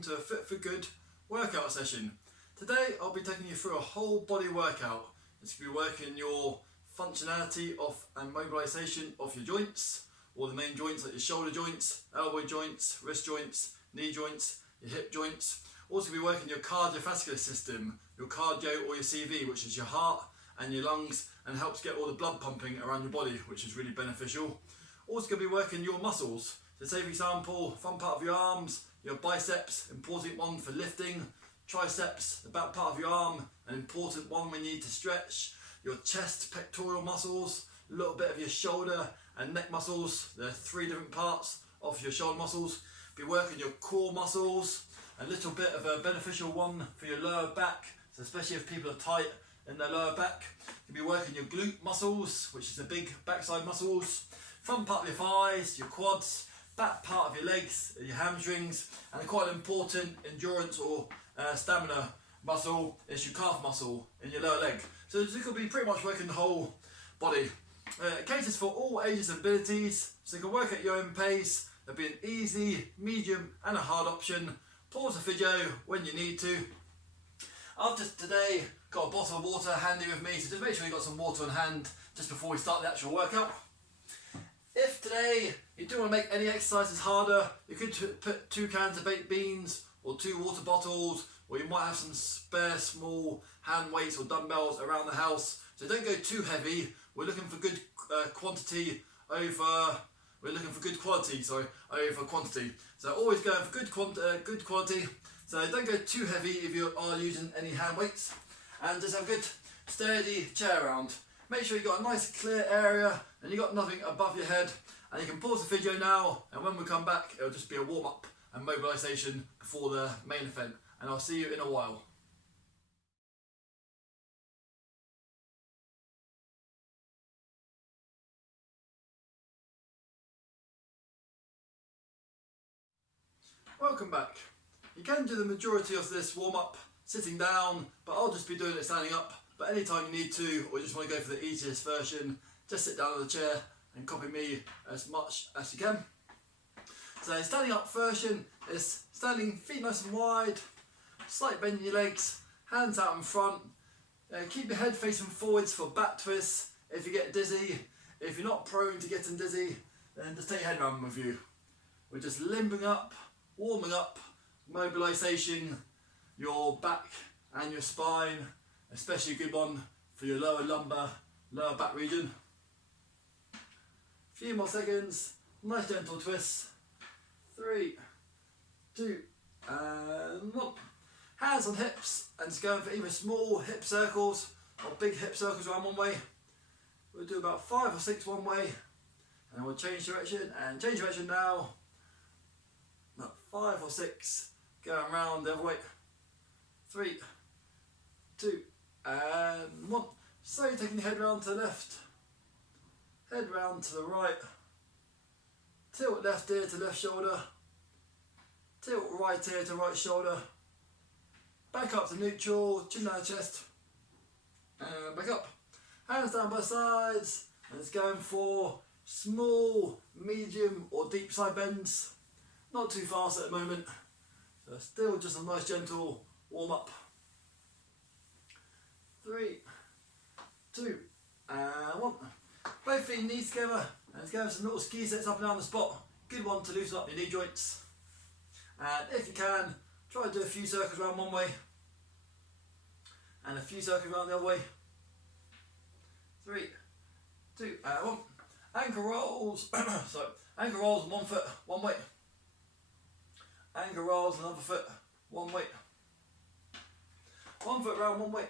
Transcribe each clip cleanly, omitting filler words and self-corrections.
welcome to a Fit for Good workout session. Today I'll be taking you through a whole body workout. It's going to be working your functionality of and mobilisation of your joints, all the main joints like your shoulder joints, elbow joints, wrist joints, knee joints, your hip joints. Also be working your cardiovascular system, your cardio or your CV, which is your heart and your lungs, and helps get all the blood pumping around your body, which is really beneficial. Also going to be working your muscles. So say for example, front part of your arms, your biceps, important one for lifting, triceps, the back part of your arm, an important one when you need to stretch, your chest, pectoral muscles, a little bit of your shoulder and neck muscles. There are 3 different parts of your shoulder muscles. Be working your core muscles, a little bit of a beneficial one for your lower back, so especially if people are tight in their lower back. You'll be working your glute muscles, which is the big backside muscles, front part of your thighs, your quads, back part of your legs, your hamstrings, and quite an important endurance or stamina muscle is your calf muscle in your lower leg. So this could be pretty much working the whole body. It caters for all ages and abilities, so you can work at your own pace. There'll be an easy, medium and a hard option. Pause the video when you need to. I've just today got a bottle of water handy with me, so just make sure you've got some water on hand just before we start the actual workout. If today you don't want to make any exercises harder, you could put 2 cans of baked beans or 2 water bottles, or you might have some spare small hand weights or dumbbells around the house. So don't go too heavy. We're looking for good quality over quantity. So always going for good quality. So don't go too heavy if you are using any hand weights, and just have a good sturdy chair around. Make sure you've got a nice clear area and you've got nothing above your head, and you can pause the video now, and when we come back it'll just be a warm up and mobilisation before the main event, and I'll see you in a while. Welcome back. You can do the majority of this warm up sitting down, but I'll just be doing it standing up. But anytime you need to, or you just want to go for the easiest version, just sit down on the chair and copy me as much as you can. So standing up version is standing feet nice and wide, slight bend in your legs, hands out in front. Keep your head facing forwards for back twists. If you get dizzy, if you're not prone to getting dizzy, then just take your head round with you. We're just limbing up, warming up, mobilisation, your back and your spine, especially a good one for your lower lumbar, lower back region. A few more seconds, nice gentle twists. 3, 2, and 1. Hands on hips, and just going for either small hip circles or big hip circles around one way. We'll do about 5 or 6 one way, and we'll change direction, and change direction now. About 5 or 6 going round the other way. 3, 2, and 1. So you're taking your head round to the left, head round to the right, tilt left ear to left shoulder, tilt right ear to right shoulder, back up to neutral, chin down the chest, and back up. Hands down by sides, and it's going for small, medium or deep side bends. Not too fast at the moment, so still just a nice gentle warm up. 3, 2, and 1. Both feet and knees together, and let's go with some little ski sets up and down the spot. Good one to loosen up your knee joints. And if you can, try to do a few circles around one way, and a few circles around the other way. 3, 2, and 1. Ankle rolls, ankle rolls, 1 foot, one way. Ankle rolls, another foot, one way. 1 foot round, one way.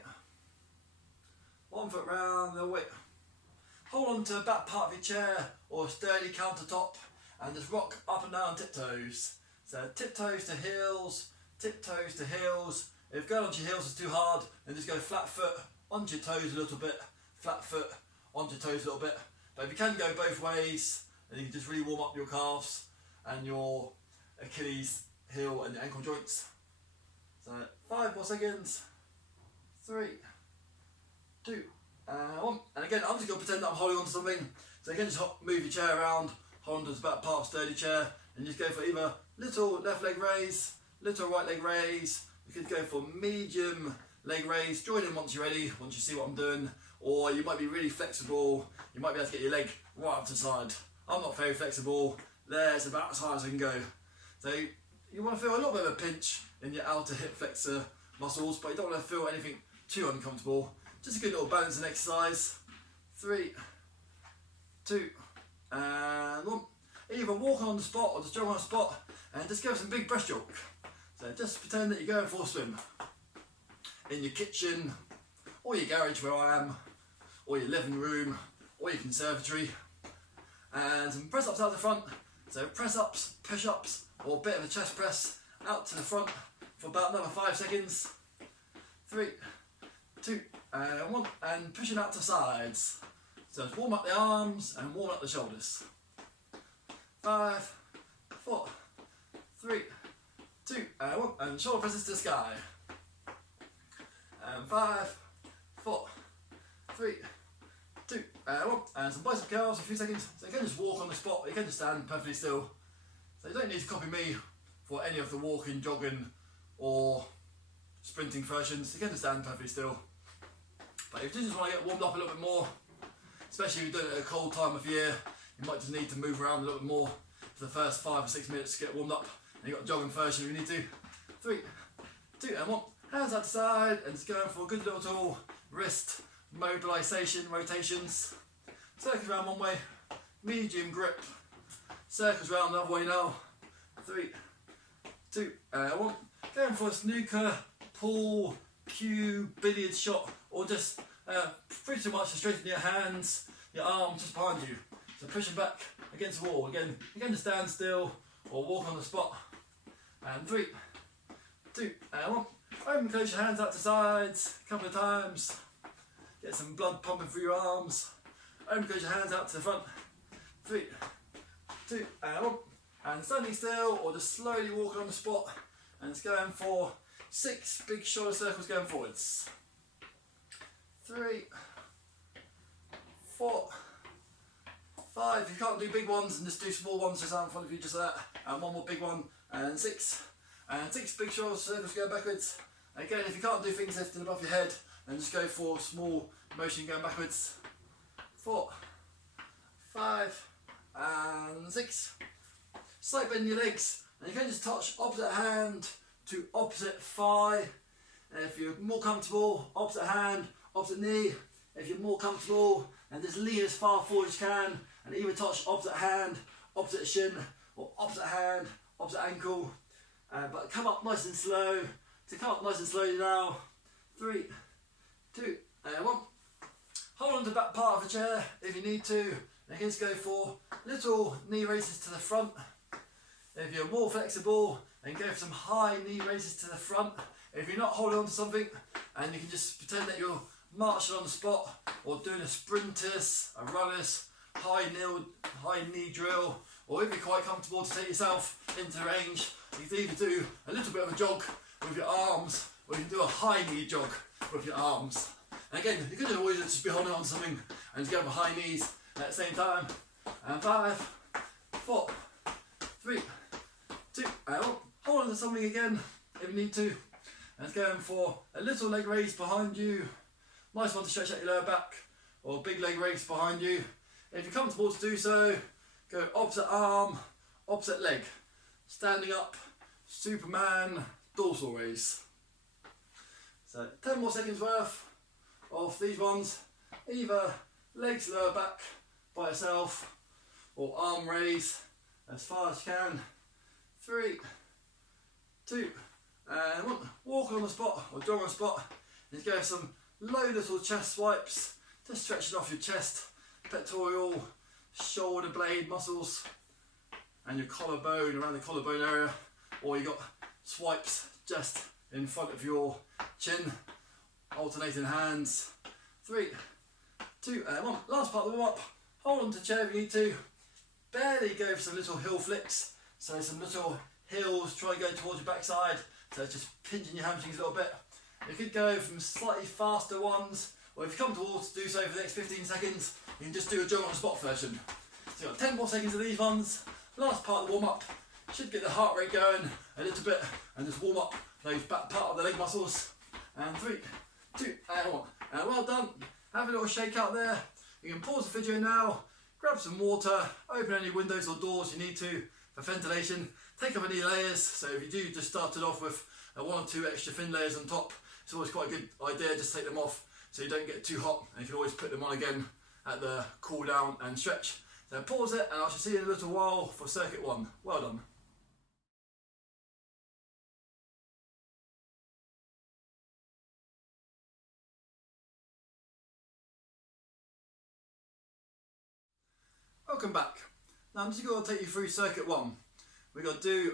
1 foot round the other way. Hold on to the back part of your chair or a sturdy countertop, and just rock up and down tiptoes. So tiptoes to heels, tiptoes to heels. If going onto your heels is too hard, then just go flat foot onto your toes a little bit, flat foot onto your toes a little bit. But if you can go both ways, then you can just really warm up your calves and your Achilles heel and your ankle joints. So 5 more seconds. 3, 2, and 1. And again, I'm just going to pretend that I'm holding on to something. So again, just move your chair around, hold on to the back part of a sturdy chair, and just go for either little left leg raise, little right leg raise. You could go for medium leg raise. Join in once you're ready, once you see what I'm doing. Or you might be really flexible. You might be able to get your leg right up to the side. I'm not very flexible. There's about as high as I can go. So you want to feel a little bit of a pinch in your outer hip flexor muscles, but you don't want to feel anything too uncomfortable. Just a good little balancing exercise. 3, 2, and 1. Either walk on the spot or just jog on the spot and just give some big breaststroke. So just pretend that you're going for a swim. In your kitchen, or your garage where I am, or your living room, or your conservatory. And some press ups out the front. So press ups, push ups, or a bit of a chest press out to the front for about another 5 seconds. 3, 2, and 1, and pushing out to sides. So just warm up the arms and warm up the shoulders. 5, 4, 3, 2, and 1, and shoulder presses to the sky. And 5, 4, 3, 2, and 1, and some bicep curls for a few seconds. So you can just walk on the spot, or you can just stand perfectly still. So you don't need to copy me for any of the walking, jogging, or sprinting versions. You can just stand perfectly still. But if you just want to get warmed up a little bit more, especially if you're doing it at a cold time of year, you might just need to move around a little bit more for the first 5 or 6 minutes to get warmed up. And you've got a jogging version if you need to. 3, 2, and 1. Hands out to side, and just going for a good little tool. Wrist mobilisation rotations. Circles around one way, medium grip. Circles around the other way now. 3, 2, and 1. Going for a snooker, pool, cue, billiard shot, or just pretty much straighten your hands, your arms just behind you. So pushing back against the wall. Again, just stand still or walk on the spot. And 3, 2, and 1. Open, close your hands out to sides a couple of times. Get some blood pumping through your arms. Open, close your hands out to the front. 3, 2, and 1. And standing still or just slowly walking on the spot. And it's going for 6 big shoulder circles going forwards. 3, 4, 5. If you can't do big ones, and just do small ones just out in front of you, just like that. And 1 more big one. And 6. And 6 big shoulder circles going backwards. Again, if you can't do things lifting above your head, then just go for small motion going backwards. 4, 5, and 6. Slight bend in your legs, and you can just touch opposite hand to opposite thigh. And if you're more comfortable, opposite hand, opposite knee. If you're more comfortable, and just lean as far forward as you can, and either touch opposite hand, opposite shin, or opposite hand, opposite ankle. But come up nice and slow. So come up nice and slowly now. 3, 2, and 1. Hold on to the back part of the chair if you need to. And you can just go for little knee raises to the front. If you're more flexible, then go for some high knee raises to the front. If you're not holding on to something, and you can just pretend that you're marching on the spot, or doing a sprinters, a runners, high knee drill, or if you're quite comfortable to take yourself into range, you can either do a little bit of a jog with your arms, or you can do a high knee jog with your arms. And again, you could always just be holding on to something and just go for high knees at the same time. And 5, 4, 3, 2, and 1. Hold on to something again if you need to. And it's going for a little leg raise behind you. Nice one to stretch out your lower back, or a big leg raise behind you. If you're comfortable to do so, go opposite arm, opposite leg. Standing up, Superman, dorsal raise. So 10 more seconds worth of these ones. Either legs lower back by yourself, or arm raise as far as you can. 3, 2, and 1. Walk on the spot or jog on the spot. Let's go for some low little chest swipes. Just stretching off your chest, pectoral, shoulder blade muscles, and your collarbone, around the collarbone area. Or you got swipes just in front of your chin. Alternating hands. 3, 2, and 1. Last part of the warm up. Hold on to the chair if you need to. Barely go for some little heel flicks. So some little heels, try to go towards your backside. So it's just pinching your hamstrings a little bit. You could go from slightly faster ones, or if you're comfortable to do so for the next 15 seconds, you can just do a jog on the spot version. So you've got 10 more seconds of these ones. Last part of the warm up should get the heart rate going a little bit and just warm up those back part of the leg muscles. And 3, 2, and 1. And well done. Have a little shake out there. You can pause the video now, grab some water, open any windows or doors you need to for ventilation. Take up any layers, so if you do just started off with 1 or 2 extra thin layers on top, it's always quite a good idea just take them off so you don't get too hot, and you can always put them on again at the cool down and stretch. So pause it, and I shall see you in a little while for circuit 1. Well done. Welcome back. Now I'm just going to take you through circuit 1. We're going to do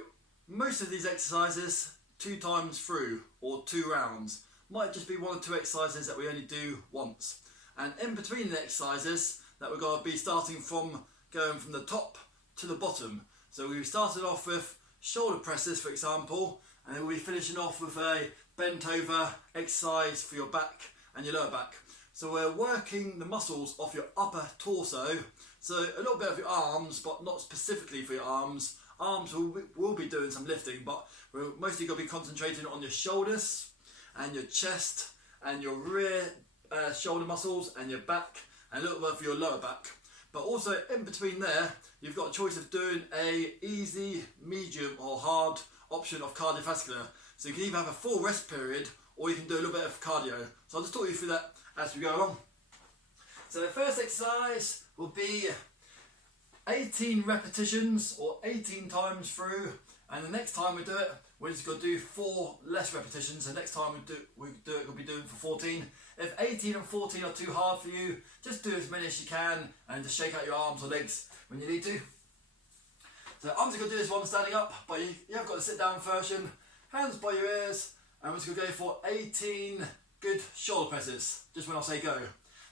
most of these exercises 2 times through, or 2 rounds. Might just be 1 or 2 exercises that we only do once. And in between the exercises that we're going to be starting from, going from the top to the bottom. So we started off with shoulder presses, for example, and then we'll be finishing off with a bent over exercise for your back and your lower back. So we're working the muscles off your upper torso, so a little bit of your arms, but not specifically for your arms. Arms will be doing some lifting, but we're mostly going to be concentrating on your shoulders and your chest and your rear shoulder muscles and your back and a little bit of your lower back. But also in between there, you've got a choice of doing a easy, medium or hard option of cardiovascular. So you can either have a full rest period or you can do a little bit of cardio. So I'll just talk you through that as we go along. So the first exercise will be 18 repetitions or 18 times through, and the next time we do it, we're just going to do 4 less repetitions. The next time we'll be doing for 14. If 18 and 14 are too hard for you, just do as many as you can and just shake out your arms or legs when you need to. So I'm just going to do this one standing up, but you have got the sit down version, hands by your ears, and we're just going to go for 18 good shoulder presses, just when I say go.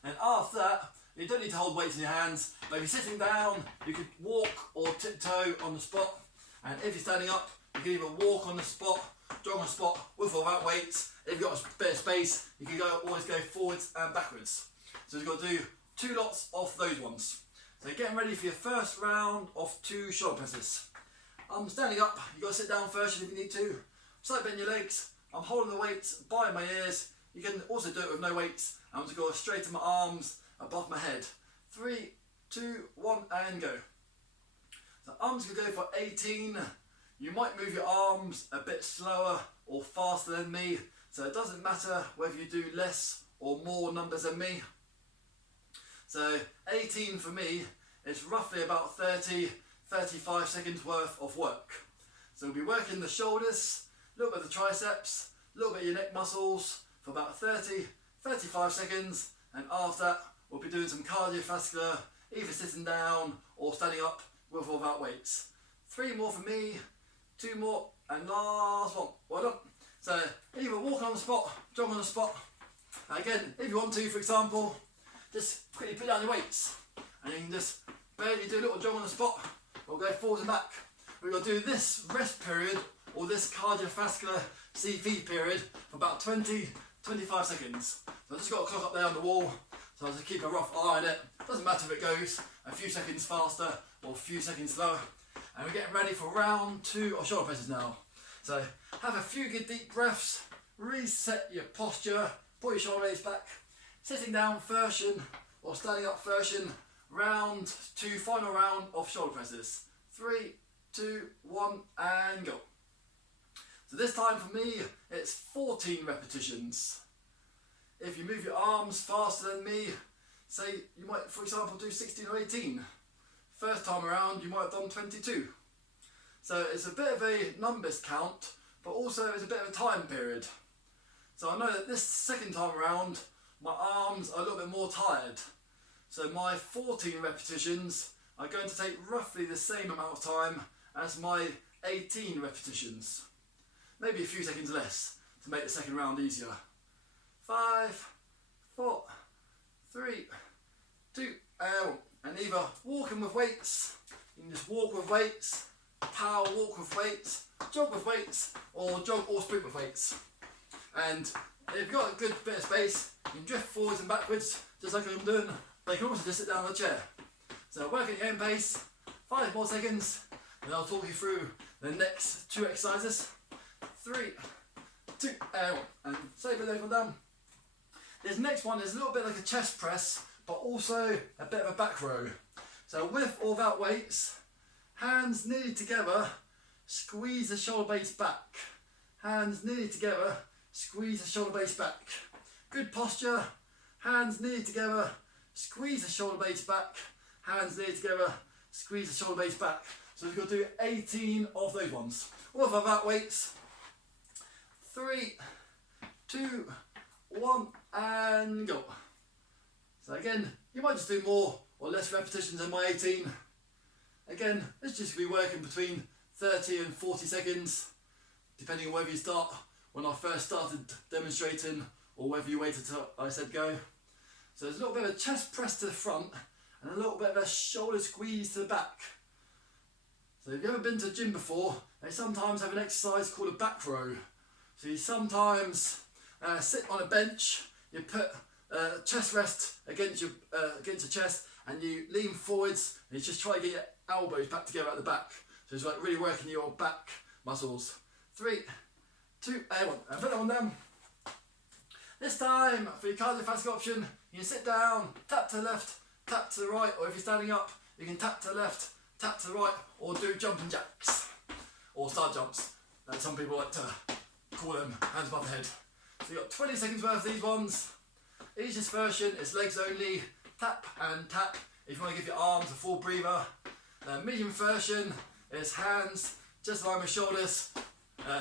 And after that, you don't need to hold weights in your hands, but if you're sitting down, you could walk or tiptoe on the spot. And if you're standing up, you can either walk on the spot, jog on the spot, with or without weights. If you've got a bit of space, you can always go forwards and backwards. So you've got to do 2 lots of those ones. So you're getting ready for your first round of 2 shoulder presses. I'm standing up, you've got to sit down first if you need to. Side bend your legs, I'm holding the weights by my ears. You can also do it with no weights. I'm just going to go straight to my arms above my head. 3, 2, 1 and go. So I'm just going to go for 18. You might move your arms a bit slower or faster than me, so it doesn't matter whether you do less or more numbers than me. So 18 for me is roughly about 30-35 seconds worth of work. So we'll be working the shoulders, a little bit of the triceps, a little bit of your neck muscles for about 30-35 seconds, and after that we'll be doing some cardiovascular, either sitting down or standing up with or without weights. 3 more for me, 2 more, and last one. Well done. So either walk on the spot, jog on the spot. Again, if you want to, for example, just quickly put down your weights, and you can just barely do a little jog on the spot, or go forwards and back. We're going to do this rest period, or this cardiovascular CV period, for about 20-25 seconds. So I've just got a clock up there on the wall, so I'll just keep a rough eye on it. Doesn't matter if it goes a few seconds faster or a few seconds slower. And we're getting ready for round 2 of shoulder presses now. So have a few good deep breaths, reset your posture, put your shoulder blades back, sitting down version or standing up version, round 2, final round of shoulder presses. 3, 2, 1 and go. So this time for me, it's 14 repetitions. If you move your arms faster than me, say you might, for example, do 16 or 18. First time around, you might have done 22. So it's a bit of a numbers count, but also it's a bit of a time period. So I know that this second time around, my arms are a little bit more tired. So my 14 repetitions are going to take roughly the same amount of time as my 18 repetitions. Maybe a few seconds less to make the second round easier. 5, 4, 3, 2, and either walking with weights, you can just walk with weights, power walk with weights, jog with weights, or jog or sprint with weights. And if you've got a good bit of space, you can drift forwards and backwards, just like I'm doing, but you can also just sit down on a chair. So work at your own pace, 5 more seconds, and I'll talk you through The next 2 exercises. 3, 2, and 1. And same with those one down. This next one is a little bit like a chest press, but also a bit of a back row. So with or without weights, hands nearly together, squeeze the shoulder blades back. Hands nearly together, squeeze the shoulder blades back. Good posture, hands nearly together, squeeze the shoulder blades back. Hands nearly together, squeeze the shoulder blades back. So we've got to do 18 of those ones. With or without weights. 3, 2, 1, and go. So again, you might just do more or less repetitions than my 18. Again, it's just going to be working between 30 and 40 seconds, depending on whether you start when I first started demonstrating or whether you waited till I said go. So there's a little bit of a chest press to the front and a little bit of a shoulder squeeze to the back. So if you've ever been to the gym before, they sometimes have an exercise called a back row. So you sometimes sit on a bench, you put chest rest against your chest, and you lean forwards and you just try to get your elbows back together at the back. So it's like really working your back muscles. 3, 2, and 1. And put that one down. This time for your cardiovascular option, you can sit down, tap to the left, tap to the right, or if you're standing up, you can tap to the left, tap to the right, or do jumping jacks or star jumps. That some people like to call them, hands above the head. So you've got 20 seconds worth of these ones. Easiest version is legs only, tap and tap if you want to give your arms a full breather. The medium version is hands just around my shoulders.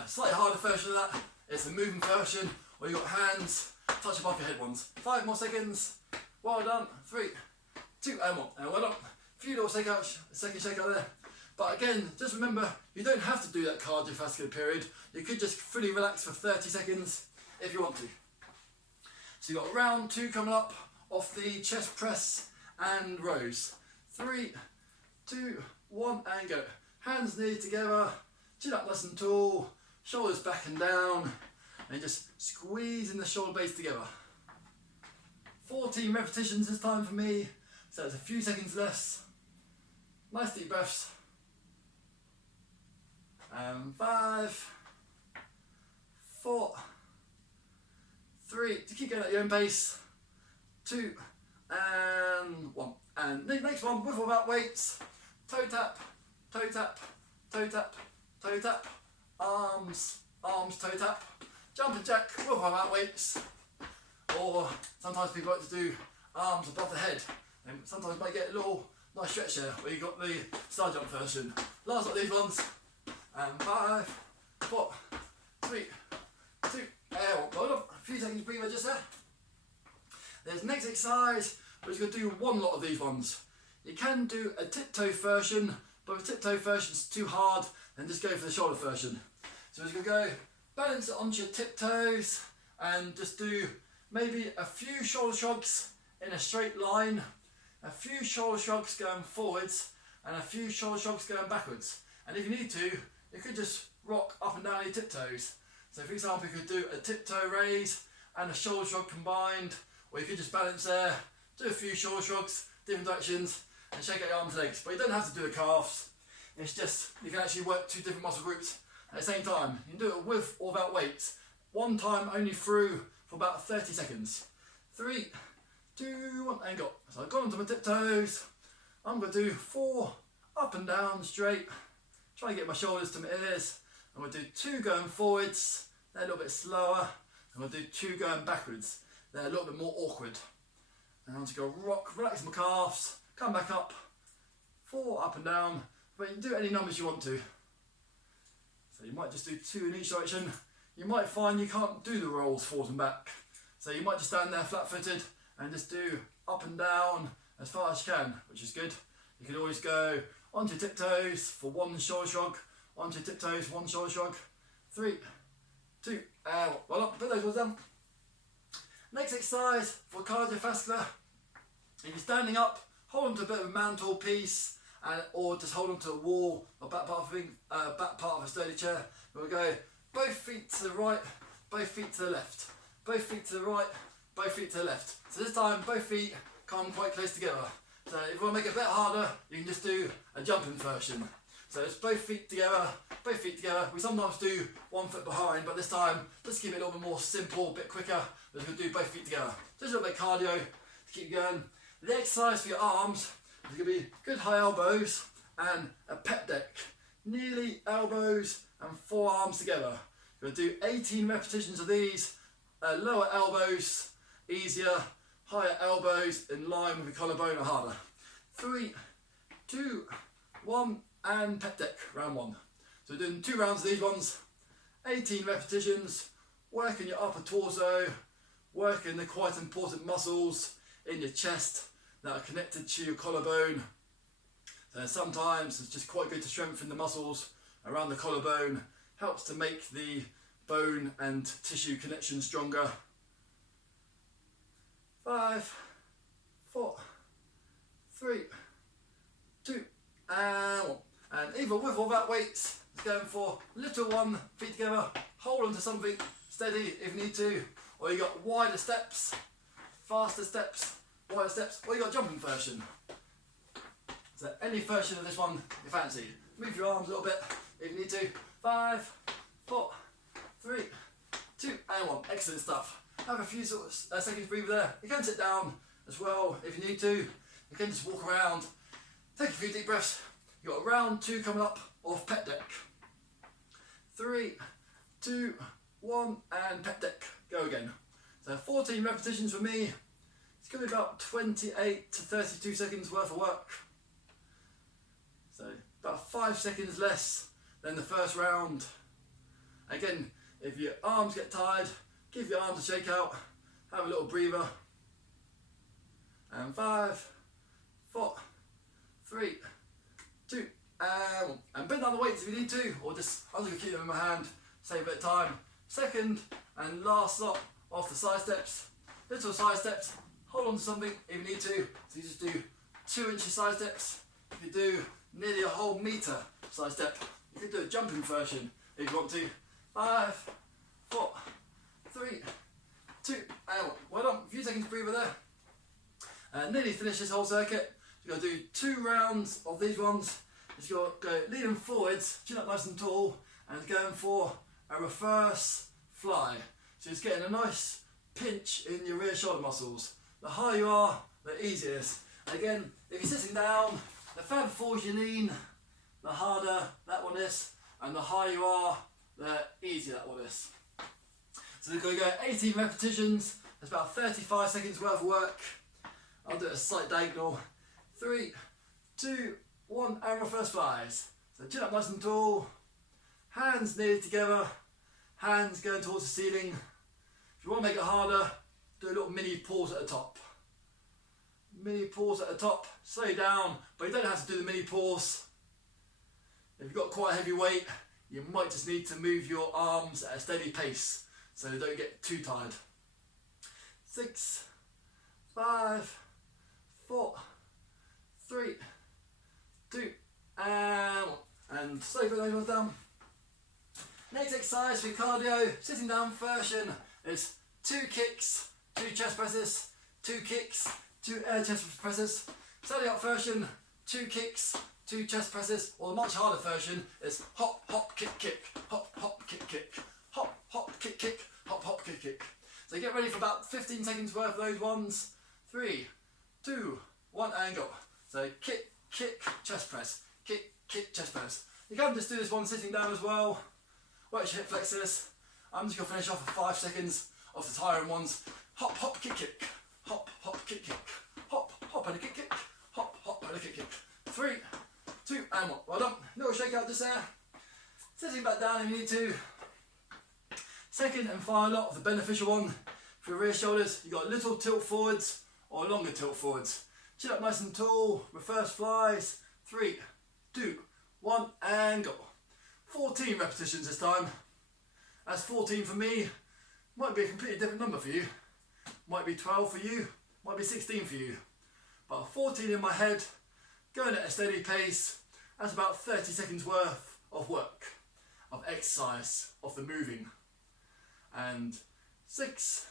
Slightly harder version of that is the moving version where you've got hands touch above your head ones. 5 more seconds. Well done. 3, 2, and 1. And well done. A few little second shake out there. But again, just remember, you don't have to do that cardiovascular period. You could just fully relax for 30 seconds if you want to. So you've got round 2 coming up off the chest press and rows. 3, 2, 1, and go. Hands near together, chin up nice and tall, shoulders back and down, and just squeezing the shoulder blades together. 14 repetitions this time for me, so it's a few seconds less. Nice deep breaths. And 5, 4, 3, to keep going at your own pace. 2, and 1. And the next one, with or without weights. Toe tap, toe tap, toe tap, toe tap. Arms, arms, toe tap. Jumping jack, with or without weights. Or sometimes people like to do arms above the head. And sometimes you might get a little nice stretch there where you've got the star jump version. Last of these ones. And 5, 4, 3, 2, hold on. A few seconds breather just there. There's next exercise, but you're going to do one lot of these ones. You can do a tiptoe version, but if a tiptoe version is too hard, then just go for the shoulder version. So we're going to go balance it onto your tiptoes and just do maybe a few shoulder shrugs in a straight line, a few shoulder shrugs going forwards, and a few shoulder shrugs going backwards. And if you need to, you could just rock up and down your tiptoes. So for example, you could do a tiptoe raise and a shoulder shrug combined, or you could just balance there, do a few shoulder shrugs, different directions, and shake out your arms and legs. But you don't have to do the calves. It's just, you can actually work 2 different muscle groups at the same time. You can do it with or without weights. One time only through for about 30 seconds. 3, 2, 1, and go. So I've gone onto my tiptoes. I'm going to do 4 up and down straight. Try and get my shoulders to my ears. I'm going to do 2 going forwards. They're a little bit slower. I'm going to do 2 going backwards. They're a little bit more awkward. And I'm just going to rock, relax my calves, come back up, 4 up and down. But you can do any numbers you want to. So you might just do 2 in each direction. You might find you can't do the rolls forward and back. So you might just stand there flat-footed and just do up and down as far as you can, which is good. You can always go onto your tiptoes for 1 shoulder shrug, onto your tiptoes, 1 shoulder shrug. 3, 2, well up, put those ones down. Next exercise for cardiovascular. If you're standing up, hold on to a bit of a mantle piece, or just hold on to a wall or back part of a sturdy chair. We'll go both feet to the right, both feet to the left, both feet to the right, both feet to the left. So this time both feet come quite close together. So if you want to make it a bit harder, you can just do a jumping version. So it's both feet together, both feet together. We sometimes do 1 foot behind, but this time, let's keep it a little bit more simple, a bit quicker. We're going to do both feet together. Just a little bit of cardio to keep going. The exercise for your arms is going to be good high elbows and a pec deck. Nearly elbows and forearms together. We're going to do 18 repetitions of these. Lower elbows, easier. Higher elbows in line with the collarbone or harder. 3, 2, 1, and pec deck, round 1. So we're doing 2 rounds of these ones. 18 repetitions, working your upper torso, working the quite important muscles in your chest that are connected to your collarbone. So sometimes it's just quite good to strengthen the muscles around the collarbone, helps to make the bone and tissue connection stronger. 5, 4, 3, 2, and 1. And either with or without weights, it's going for little one, feet together, hold onto something steady if you need to, or you got wider steps, faster steps, wider steps, or you got jumping version. So any version of this one you fancy. Move your arms a little bit if you need to. 5, 4, 3, 2, and 1. Excellent stuff. Have a few sort of seconds breather there. You can sit down as well if you need to. You can just walk around. Take a few deep breaths. You've got round 2 coming up of pec deck. 3, 2, 1, and pec deck. Go again. So 14 repetitions for me. It's going to be about 28 to 32 seconds worth of work. So about 5 seconds less than the first round. Again, if your arms get tired, give your arms a shake out, have a little breather. And 5, 4, 3, 2, and 1. And bend down the weights if you need to, or just, I'm just going to keep them in my hand, save a bit of time. Second and last lot of the side steps. Little side steps, hold on to something if you need to. So you just do 2-inch side steps. You can do nearly a whole metre side step. You can do a jumping version if you want to. 5, 4, 3, 2, and 1. Well done. A few seconds breather there. Nearly finished this whole circuit. You're going to do 2 rounds of these ones. You're going to go leaning forwards, chin up nice and tall, and going for a reverse fly. So it's getting a nice pinch in your rear shoulder muscles. The higher you are, the easier it is. Again, if you're sitting down, the further forward you lean, the harder that one is, and the higher you are, the easier that one is. So we're going to go 18 repetitions. That's about 35 seconds worth of work. I'll do a slight diagonal. 3, 2, 1, and reverse flies. So chin up nice and tall, hands nearly together, hands going towards the ceiling. If you want to make it harder, do a little mini pause at the top. Mini pause at the top, slow down, but you don't have to do the mini pause. If you've got quite a heavy weight, you might just need to move your arms at a steady pace so you don't get too tired. 6, 5, 4, 3, 2, and 1. And slowly put those ones down. Next exercise for cardio, sitting down version, is 2 kicks, 2 chest presses, 2 kicks, 2 air chest presses. Standing up version, 2 kicks, 2 chest presses, or the much harder version is hop, hop, kick, kick, hop, hop, kick, kick, hop, hop, kick, kick, hop, hop, kick, kick. So get ready for about 15 seconds worth of those ones. 3, 2, 1, and go. So kick, kick, chest press, kick, kick, chest press. You can just do this one sitting down as well. Work your hip flexors. I'm just going to finish off with 5 seconds of the tiring ones. Hop, hop, kick, kick, hop, hop, kick, kick, hop, hop, and a kick, kick, hop, hop, and a kick, kick. 3, 2, and 1. Well done. Little shake out just there. Sitting back down if you need to. Second and final lot of the beneficial one for your rear shoulders. You've got a little tilt forwards or a longer tilt forwards. Chin up nice and tall, reverse flies. 3, 2, 1, and go. 14 repetitions this time. That's 14 for me. Might be a completely different number for you. Might be 12 for you. Might be 16 for you. But 14 in my head, going at a steady pace. That's about 30 seconds worth of work, of exercise, of the moving. And 6,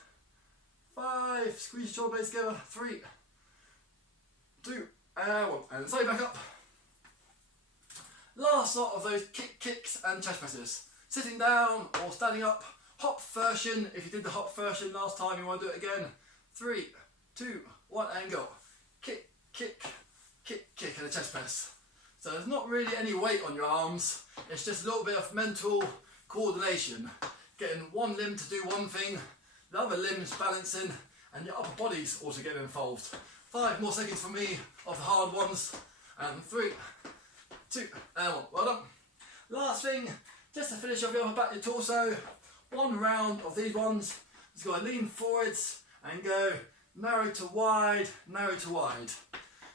5, squeeze your shoulder blades together. 3, 2, and 1. And slide back up. Last lot of those kicks and chest presses. Sitting down or standing up. Hop version. If you did the hop version last time, you want to do it again. 3, 2, 1 and go. Kick, kick, kick, kick and a chest press. So there's not really any weight on your arms. It's just a little bit of mental coordination. Getting one limb to do one thing, the other limb's balancing, and your upper body's also getting involved. 5 more seconds for me of the hard ones. And 3, 2, and 1. Well done. Last thing, just to finish off your upper back, your torso. 1 round of these ones. Just got to lean forwards and go narrow to wide, narrow to wide.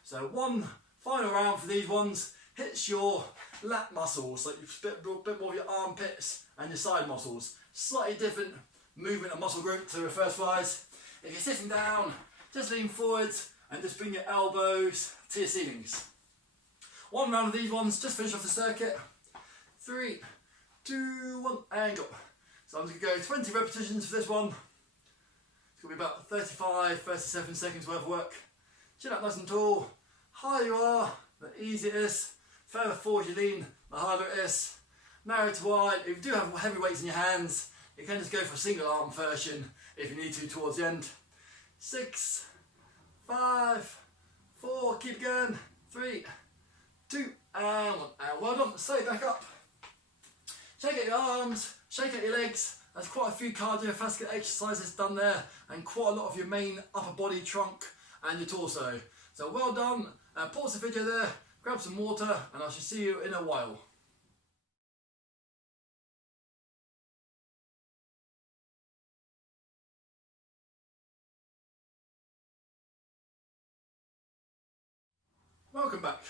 So 1 final round for these ones hits your lat muscles, so you a bit more of your armpits and your side muscles. Slightly different movement and muscle group to the first rise. If you're sitting down, just lean forwards and just bring your elbows to your ceilings. 1 round of these ones, just finish off the circuit. 3, 2, 1, and go. So I'm just going to go 20 repetitions for this one. It's going to be about 35, 37 seconds worth of work. Chin up nice and tall. Higher you are, the easier it is. Further forward you lean, the harder it is. Narrow to wide. If you do have heavy weights in your hands, you can just go for a single arm version if you need to towards the end. 6, 5, 4, keep going. 3, 2, and 1. And well done. Stay back up. Shake out your arms, shake out your legs. There's quite a few cardiovascular exercises done there, and quite a lot of your main upper body, trunk, and your torso. So well done. Pause the video there, grab some water, and I shall see you in a while. Welcome back.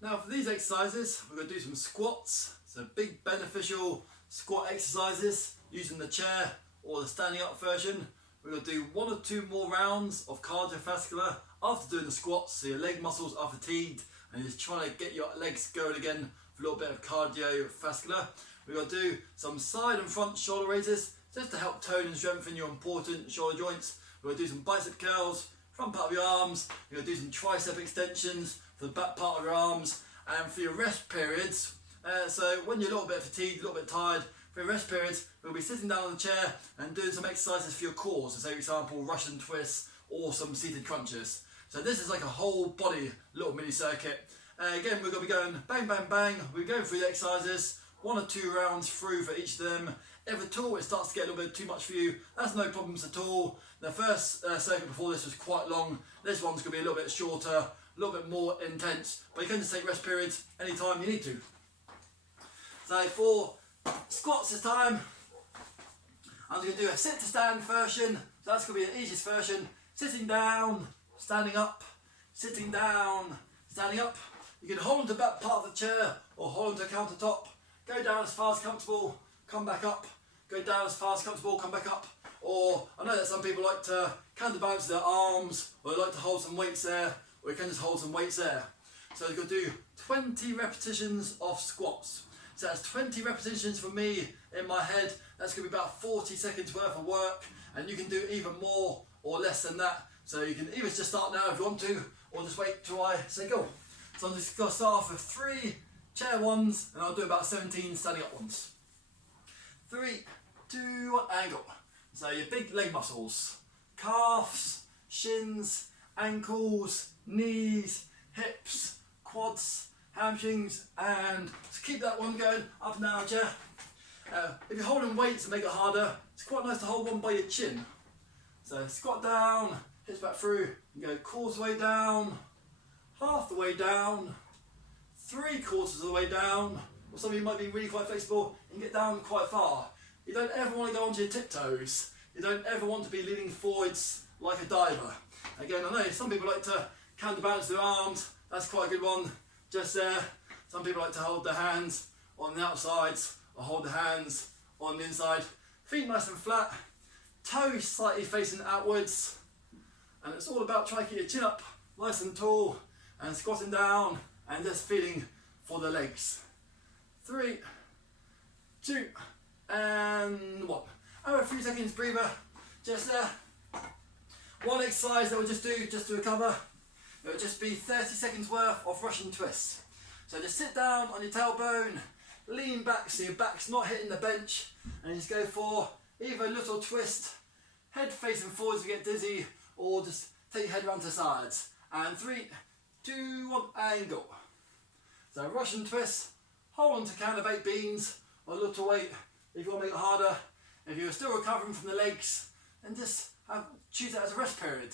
Now for these exercises, we're going to do some squats. So big beneficial squat exercises using the chair or the standing up version. We're going to do 1 or 2 more rounds of cardiovascular after doing the squats, so your leg muscles are fatigued and you're just trying to get your legs going again for a little bit of cardiovascular. We're going to do some side and front shoulder raises just to help tone and strengthen your important shoulder joints. We're going to do some bicep curls, front part of your arms. We're going to do some tricep extensions for the back part of your arms, and for your rest periods. So when you're a little bit fatigued, a little bit tired, for your rest periods, we'll be sitting down on the chair and doing some exercises for your core. So say for example, Russian twists or some seated crunches. So this is like a whole body little mini circuit. Again, we're going to be going bang, bang, bang. We're going through the exercises, 1 or 2 rounds through for each of them. If at all it starts to get a little bit too much for you, that's no problems at all. The first circuit before this was quite long. This one's going to be a little bit shorter, a little bit more intense, but you can just take rest periods anytime you need to. So for squats this time, I'm going to do a sit to stand version. So that's going to be the easiest version. Sitting down, standing up, sitting down, standing up. You can hold onto the back part of the chair or hold onto a countertop. Go down as far as comfortable, come back up. Go down as far as comfortable, come back up. Or I know that some people like to counterbalance their arms, or they like to hold some weights there, or you can just hold some weights there. So you're going to do 20 repetitions of squats. So that's 20 repetitions for me in my head. That's going to be about 40 seconds worth of work, and you can do even more or less than that. So you can either just start now if you want to, or just wait till I say go. So I'm just going to start off with 3 chair ones, and I'll do about 17 standing up ones. 3, 2, 1, and go. So your big leg muscles, calves, shins, ankles, knees, hips, quads, hamstrings, and just keep that one going up and down chair. If you're holding weights to make it harder, it's quite nice to hold one by your chin. So squat down, hips back through, and go quarter way down, half the way down, 3/4 of the way down, or some of you might be really quite flexible and get down quite far. You don't ever want to go onto your tiptoes. You don't ever want to be leaning forwards like a diver. Again, I know some people like to counterbalance their arms. That's quite a good one. Just there. Some people like to hold their hands on the outsides or hold their hands on the inside. Feet nice and flat. Toes slightly facing outwards. And it's all about trying to keep your chin up nice and tall and squatting down and just feeling for the legs. 3, 2, and 1. Have a few seconds breather, just there. One exercise that we'll just do, just to recover. It will just be 30 seconds worth of Russian twists. So just sit down on your tailbone, lean back so your back's not hitting the bench, and just go for either a little twist, head facing forwards if you get dizzy, or just take your head around to the sides. And 3, 2, 1, and go. So Russian twist, hold on to count of 8 beans, or a little weight if you want to make it harder. If you're still recovering from the legs, then just choose that as a rest period.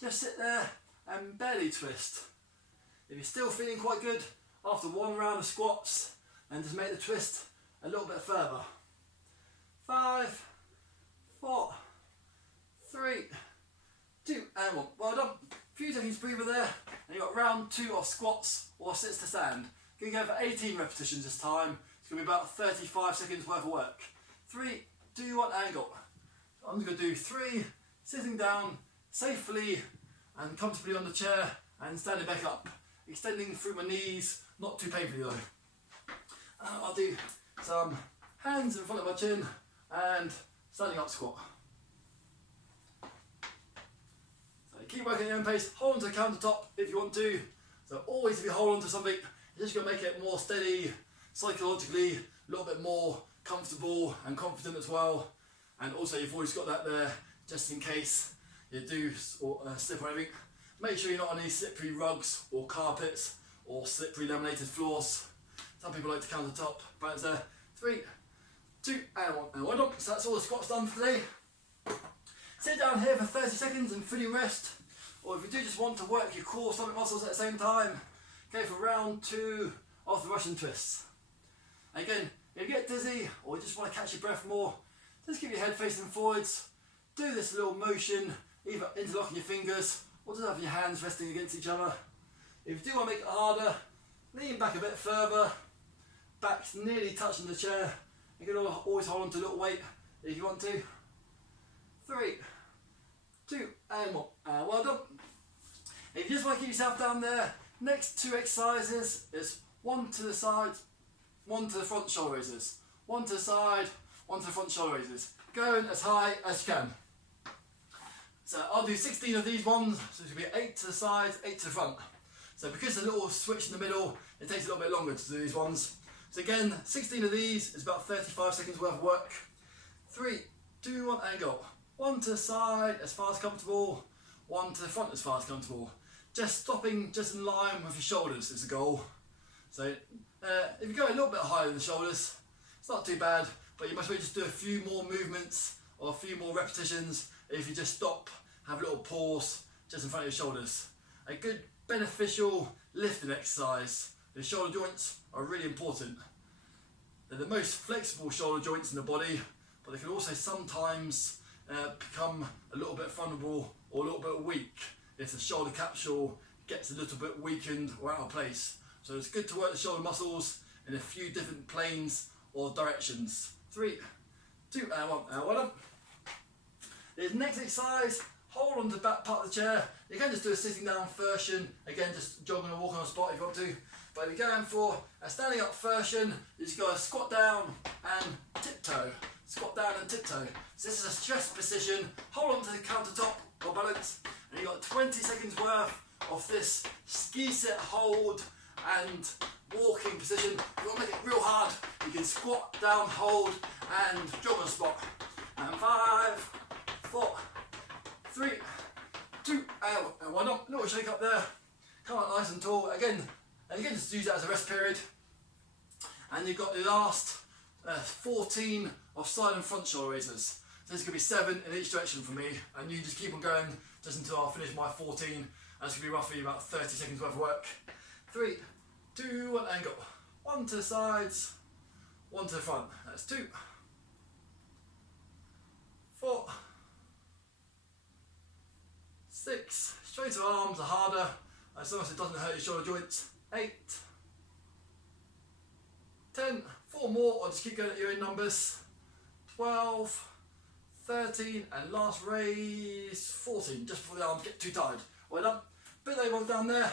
Just sit there and belly twist. If you're still feeling quite good after one round of squats, then just make the twist a little bit further. 5, 4, 3, 2, and 1. Well done. A few seconds breather there, and you've got round 2 of squats or sits to stand. You're going to go for 18 repetitions this time. It's going to be about 35 seconds worth of work. 3, 2, 1, and go. I'm just going to do 3, sitting down safely and comfortably on the chair and standing back up. Extending through my knees, not too painfully though. I'll do some hands in front of my chin and standing up squat. So keep working at your own pace, hold on to the countertop if you want to. So always if you hold on to something, you're just going to make it more steady, psychologically, a little bit more comfortable and confident as well. And also you've always got that there just in case you do slip or anything. Make sure you're not on any slippery rugs or carpets or slippery laminated floors. Some people like to countertop, but it's there. 3, 2, and 1, and 1 done. So that's all the squats done for today. Sit down here for 30 seconds and fully rest. Or if you do just want to work your core stomach muscles at the same time, go for round 2 of the Russian twists. Again, if you get dizzy or you just want to catch your breath more, just keep your head facing forwards. Do this little motion, either interlocking your fingers or just having your hands resting against each other. If you do want to make it harder, lean back a bit further, back's nearly touching the chair. You can always hold on to a little weight if you want to. 3, 2, and 1, and well done. If you just want to keep yourself down there, next 2 exercises is 1 to the side, 1 to the front shoulder raises. 1 to the side, 1 to the front shoulder raises. Going as high as you can. So I'll do 16 of these ones, so it's going to be 8 to the sides, 8 to the front. So because there's a little switch in the middle, it takes a little bit longer to do these ones. So again, 16 of these is about 35 seconds worth of work. 3, 2, 1, and go. 1 to the side as far as comfortable, 1 to the front as far as comfortable. Just stopping just in line with your shoulders is the goal. So if you go a little bit higher than the shoulders, it's not too bad, but you must really just do a few more movements or a few more repetitions. If you just stop, have a little pause just in front of your shoulders. A good beneficial lifting exercise. The shoulder joints are really important. They're the most flexible shoulder joints in the body, but they can also sometimes become a little bit vulnerable or a little bit weak if the shoulder capsule gets a little bit weakened or out of place. So it's good to work the shoulder muscles in a few different planes or directions. 3, 2, and 1, and well done. This next exercise, hold on to the back part of the chair. You can just do a sitting down version, again just jogging or walking on the spot if you want to. But if you're going for a standing up version, you just go squat down and tiptoe. Squat down and tiptoe. So this is a stress position, hold on to the countertop or balance, and you've got 20 seconds worth of this ski sit hold and walking position. If you want to make it real hard, you can squat down, hold and jog on the spot. And 5, 4, 3, 2, and 1 done. Little shake up there. Come out nice and tall. Again, and you can just use that as a rest period. And you've got the last 14 of side and front shoulder raises. So there's going to be 7 in each direction for me, and you just keep on going just until I finish my 14. And it's going to be roughly about 30 seconds worth of work. 3, 2, 1, and go. 1 to the sides, 1 to the front. That's 2, 4, 6. Straighter arms are harder, as long as it doesn't hurt your shoulder joints. 8, 10. 4 more, or just keep going at your own numbers. 12, 13, and last raise 14, just before the arms get too tired. Well done. Bit they one down there.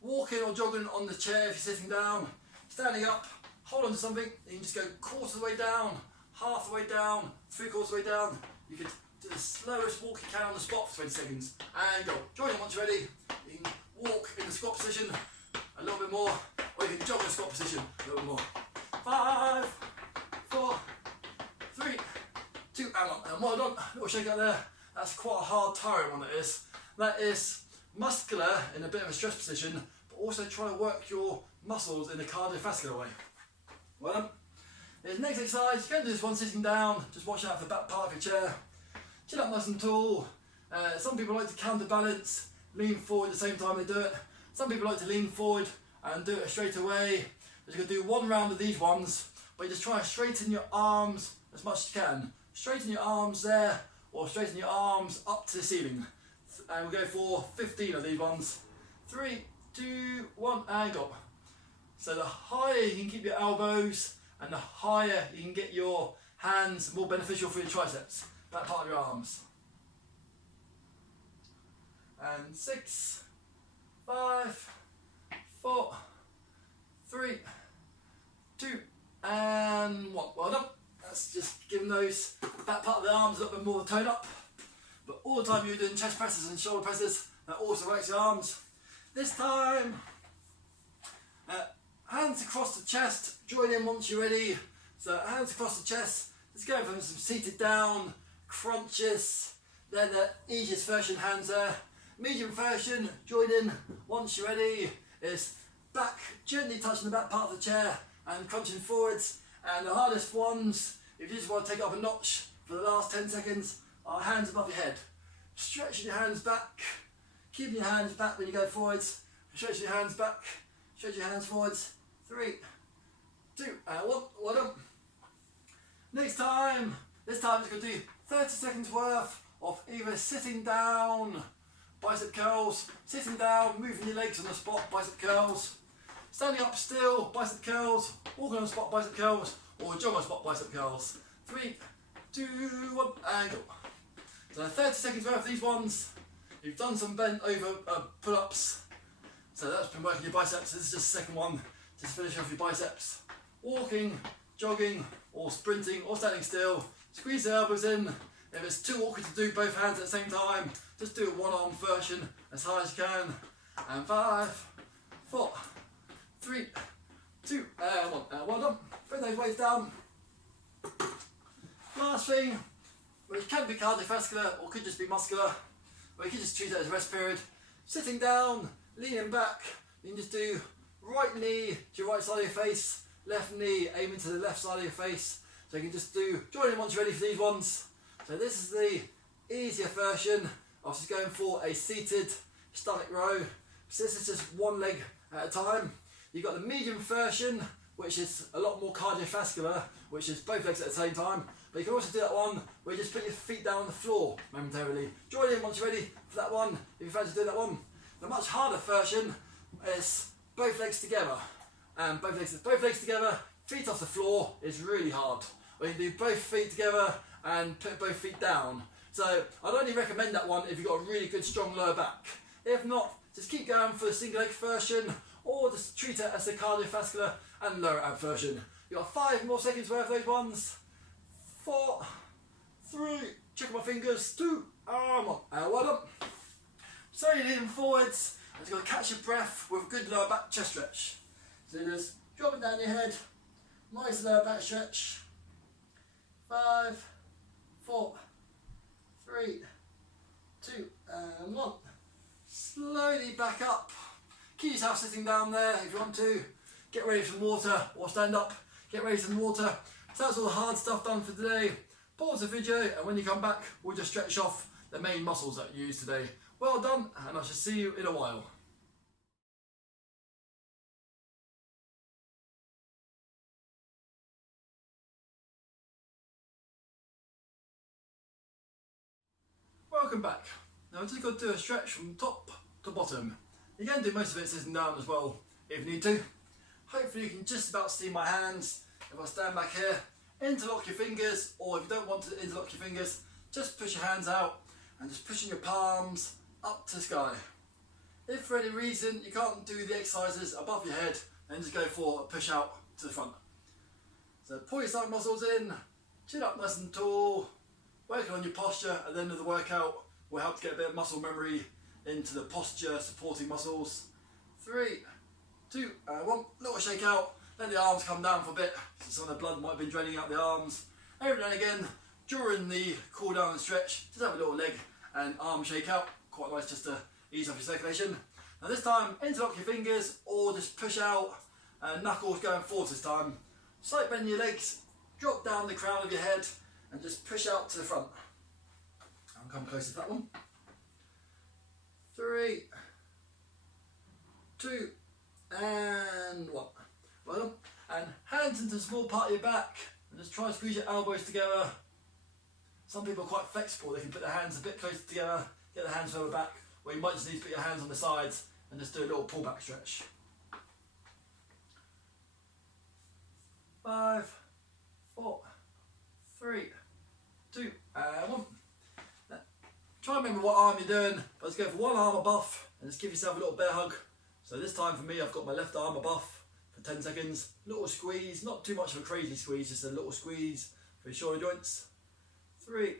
Walking or jogging on the chair if you're sitting down. Standing up, hold on to something. You can just go quarter of the way down, half the way down, 3/4 of the way down. You can do the slowest walk you can on the spot for 20 seconds. And go. Join in once you're ready. You can walk in the squat position a little bit more. Or or you can jog in a squat position a little more. 5, 4, 3, 2, and 1. And well done. Little shake out there. That's quite a hard, tiring one, that is. That is muscular in a bit of a stress position, but also trying to work your muscles in a cardiovascular way. Well done. Here's the next exercise. You can do this one sitting down, just watch out for the back part of your chair. Chin up nice and tall. Some people like to counterbalance, lean forward at the same time they do it. Some people like to lean forward and do it straight away. You're going to do one round of these ones, but you just try and straighten your arms as much as you can. Straighten your arms there, or straighten your arms up to the ceiling. And we'll go for 15 of these ones. 3, 2, 1, and go. So the higher you can keep your elbows, and the higher you can get your hands, more beneficial for your triceps, that part of your arms. And 6, 5, 4, 3, 2, and 1. Well done. That's just giving those, that part of the arms a little bit more of a tone up. But all the time you're doing chest presses and shoulder presses, that also works your arms. This time, hands across the chest, join in once you're ready. So hands across the chest, let's go from some seated down, crunches, then the easiest version, hands there. Medium version, join in once you're ready, is back, gently touching the back part of the chair and crunching forwards. And the hardest ones, if you just want to take it up a notch for the last 10 seconds, are hands above your head. Stretching your hands back, keeping your hands back when you go forwards, stretch your hands back, stretch your hands forwards. 3, 2, and 1, well done. Next time, this time it's going to do 30 seconds worth of either sitting down, bicep curls, sitting down, moving your legs on the spot, bicep curls, standing up still, bicep curls, walking on the spot, bicep curls, or jog on the spot, bicep curls. 3, 2, 1, and go. So 30 seconds worth of these ones. You've done some bent over pull-ups, so that's been working your biceps. This is just the second one, just finish off your biceps. Walking, jogging, or sprinting, or standing still. Squeeze the elbows in. If it's too awkward to do both hands at the same time, just do a one-arm version as high as you can. And 5, 4, 3, 2, and 1. And well done. Bring those weights down. Last thing, which can be cardiovascular or could just be muscular, or you could just treat it as a rest period. Sitting down, leaning back, you can just do right knee to your right side of your face, left knee aiming to the left side of your face. So you can just do, join in once you're ready for these ones. So this is the easier version of just going for a seated stomach row. So this is just one leg at a time. You've got the medium version, which is a lot more cardiovascular, which is both legs at the same time. But you can also do that one where you just put your feet down on the floor momentarily. Join in once you're ready for that one, if you fancy doing that one. The much harder version is both legs together. And both legs together, feet off the floor is really hard. Or you can do both feet together and put both feet down. So I'd only recommend that one if you've got a really good strong lower back. If not, just keep going for the single leg version, or just treat it as the cardiovascular and lower ab version. You've got 5 more seconds worth of those ones. 4, 3, check my fingers, 2, and 1. And well done. So you're leaning forwards, and you've got to catch your breath with a good lower back chest stretch. So just drop it down your head, nice lower back stretch. 5, 4, 3, 2, and 1. Slowly back up. Keep yourself sitting down there if you want to. Get ready for some water, or stand up. Get ready for some water. So that's all the hard stuff done for today. Pause the video, and when you come back, we'll just stretch off the main muscles that you used today. Well done, and I shall see you in a while. Welcome back. Now I'm just going to do a stretch from top to bottom. You can do most of it sitting down as well if you need to. Hopefully you can just about see my hands. If I stand back here, interlock your fingers, or if you don't want to interlock your fingers, just push your hands out and just pushing your palms up to the sky. If for any reason you can't do the exercises above your head, then just go for a push out to the front. So pull your stomach muscles in, chin up nice and tall, working on your posture at the end of the workout will help to get a bit of muscle memory into the posture supporting muscles. 3, 2, and 1. Little shake out. Let the arms come down for a bit, so some of the blood might have been draining out the arms. Every now and again, during the cool down and stretch, just have a little leg and arm shake out. Quite nice just to ease off your circulation. Now this time, interlock your fingers or just push out and knuckles going forwards this time. Slight bend your legs, drop down the crown of your head and just push out to the front. I'll come closer to that one. 3, 2, and 1. Well done. And hands into the small part of your back and just try and squeeze your elbows together. Some people are quite flexible, they can put their hands a bit closer together, get their hands further back, or you might just need to put your hands on the sides and just do a little pullback stretch. 5, 4, 3, 2, and 1. Now, try and remember what arm you're doing, but let's go for one arm above and just give yourself a little bear hug. So this time for me, I've got my left arm above for 10 seconds. Little squeeze, not too much of a crazy squeeze, just a little squeeze for your shoulder joints. 3,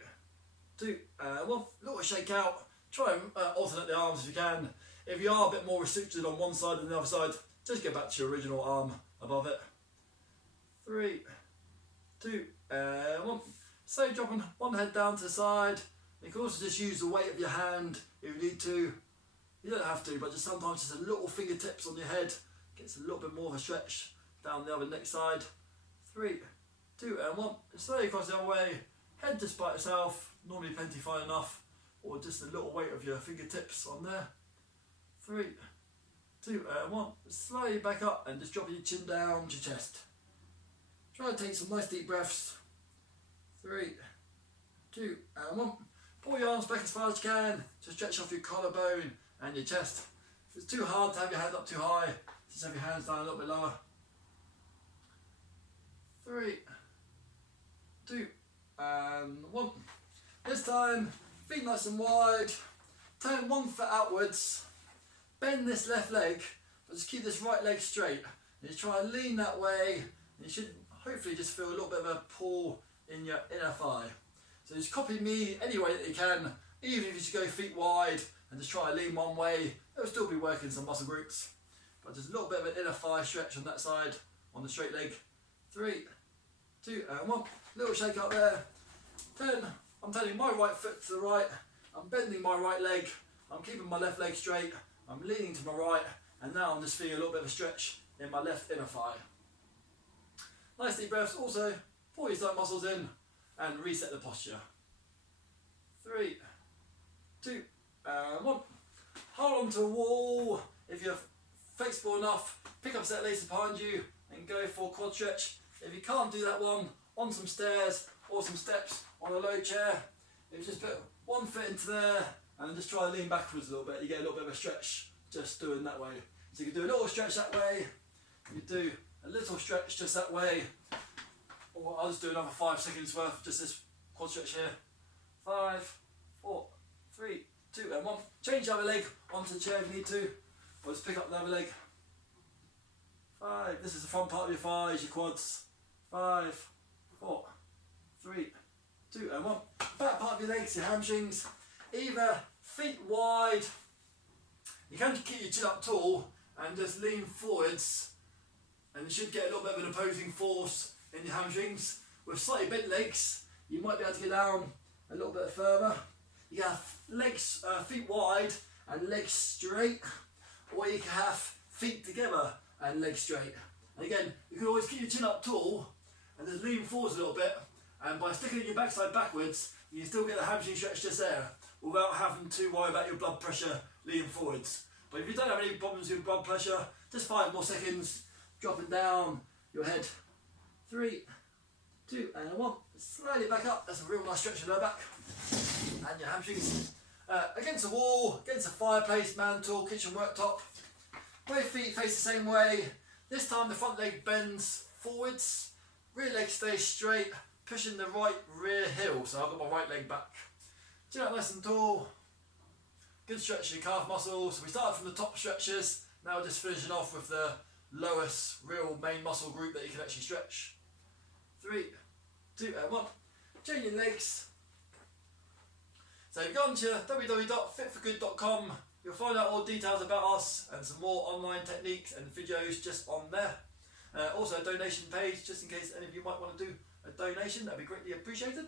2, and 1. Little shake out. Try and alternate the arms if you can. If you are a bit more restricted on one side than the other side, just get back to your original arm above it. 3, 2, and 1. So dropping one head down to the side. You can also just use the weight of your hand if you need to. You don't have to, but just sometimes just a little fingertips on your head gets a little bit more of a stretch down the other neck side. 3, 2, and 1. Slowly across the other way. Head just by itself, normally plenty fine enough, or just a little weight of your fingertips on there. 3, 2, and 1. Slowly back up and just drop your chin down to your chest. Try to take some nice deep breaths. 3, 2, and 1. Pull your arms back as far as you can to stretch off your collarbone and your chest. If it's too hard to have your hands up too high, just have your hands down a little bit lower. 3, 2, and 1. This time, feet nice and wide. Turn one foot outwards. Bend this left leg, but just keep this right leg straight. And just try and lean that way. And you should hopefully just feel a little bit of a pull in your inner thigh. So just copy me any way that you can, even if you just go feet wide and just try to lean one way, it'll still be working some muscle groups. But just a little bit of an inner thigh stretch on that side, on the straight leg. 3, 2, and 1. Little shake up there. Turn. I'm turning my right foot to the right. I'm bending my right leg. I'm keeping my left leg straight. I'm leaning to my right. And now I'm just feeling a little bit of a stretch in my left inner thigh. Nice deep breaths. Also, pull your stomach muscles in and reset the posture. 3, 2, and 1. Hold on to a wall. If you're flexible enough, pick up a set of laces behind you and go for a quad stretch. If you can't do that one, on some stairs or some steps on a low chair, if you just put one foot into there and just try to lean backwards a little bit, you get a little bit of a stretch just doing that way. So you can do a little stretch that way, you do a little stretch just that way, or I'll just do another 5 seconds worth, just this quad stretch here. 5, 4, 3, 2, and 1. Change the other leg onto the chair if you need to, or just pick up the other leg. 5, this is the front part of your thighs, your quads. 5, 4, 3, 2, and 1. Back part of your legs, your hamstrings, either feet wide. You can keep your chin up tall and just lean forwards, and you should get a little bit of an opposing force in your hamstrings. With slightly bent legs, you might be able to get down a little bit further. You can have legs, feet wide and legs straight, or you can have feet together and legs straight. And again, you can always keep your chin up tall and just lean forwards a little bit, and by sticking your backside backwards, you can still get the hamstring stretch just there without having to worry about your blood pressure leaning forwards. But if you don't have any problems with blood pressure, just 5 more seconds, dropping down your head. 3, 2, and 1. Slowly back up. That's a real nice stretch of your lower back and your hamstrings. Against a wall, against a fireplace, mantle, kitchen worktop. Both feet face the same way. This time the front leg bends forwards, rear leg stays straight, pushing the right rear heel. So I've got my right leg back. Chin up nice and tall. Good stretch of your calf muscles. We started from the top stretches. Now we're just finishing off with the lowest real main muscle group that you can actually stretch. 3, 2, and 1. Change your legs. So if you go on to www.fitforgood.com You'll find out all details about us and some more online techniques and videos just on there. Also a donation page, just in case any of you might want to do a donation, that'd be greatly appreciated.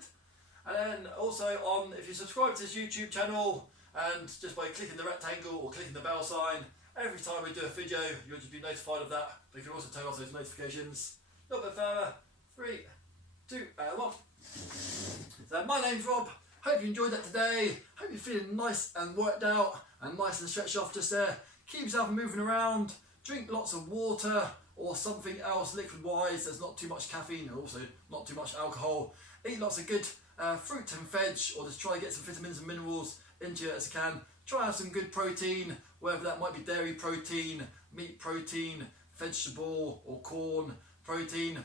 And then also if you subscribe to this YouTube channel, and just by clicking the rectangle or clicking the bell sign, every time we do a video, you'll just be notified of that. But you can also turn off those notifications. A little bit further. 3, 2, 1. So my name's Rob. Hope you enjoyed that today. Hope you're feeling nice and worked out and nice and stretched off just there. Keep yourself moving around. Drink lots of water or something else liquid-wise. There's not too much caffeine and also not too much alcohol. Eat lots of good fruit and veg, or just try to get some vitamins and minerals into it as you can. Try and have some good protein, whether that might be dairy protein, meat protein, vegetable or corn protein,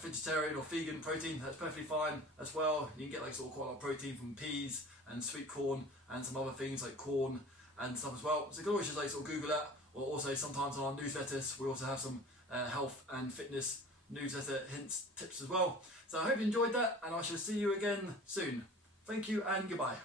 vegetarian or vegan protein, that's perfectly fine as well. You can get like sort of quite a lot of protein from peas and sweet corn and some other things like corn and stuff as well. So you can always just like sort of Google that, or also sometimes on our newsletters we also have some health and fitness newsletter hints, tips as well. So I hope you enjoyed that, and I shall see you again soon. Thank you and goodbye.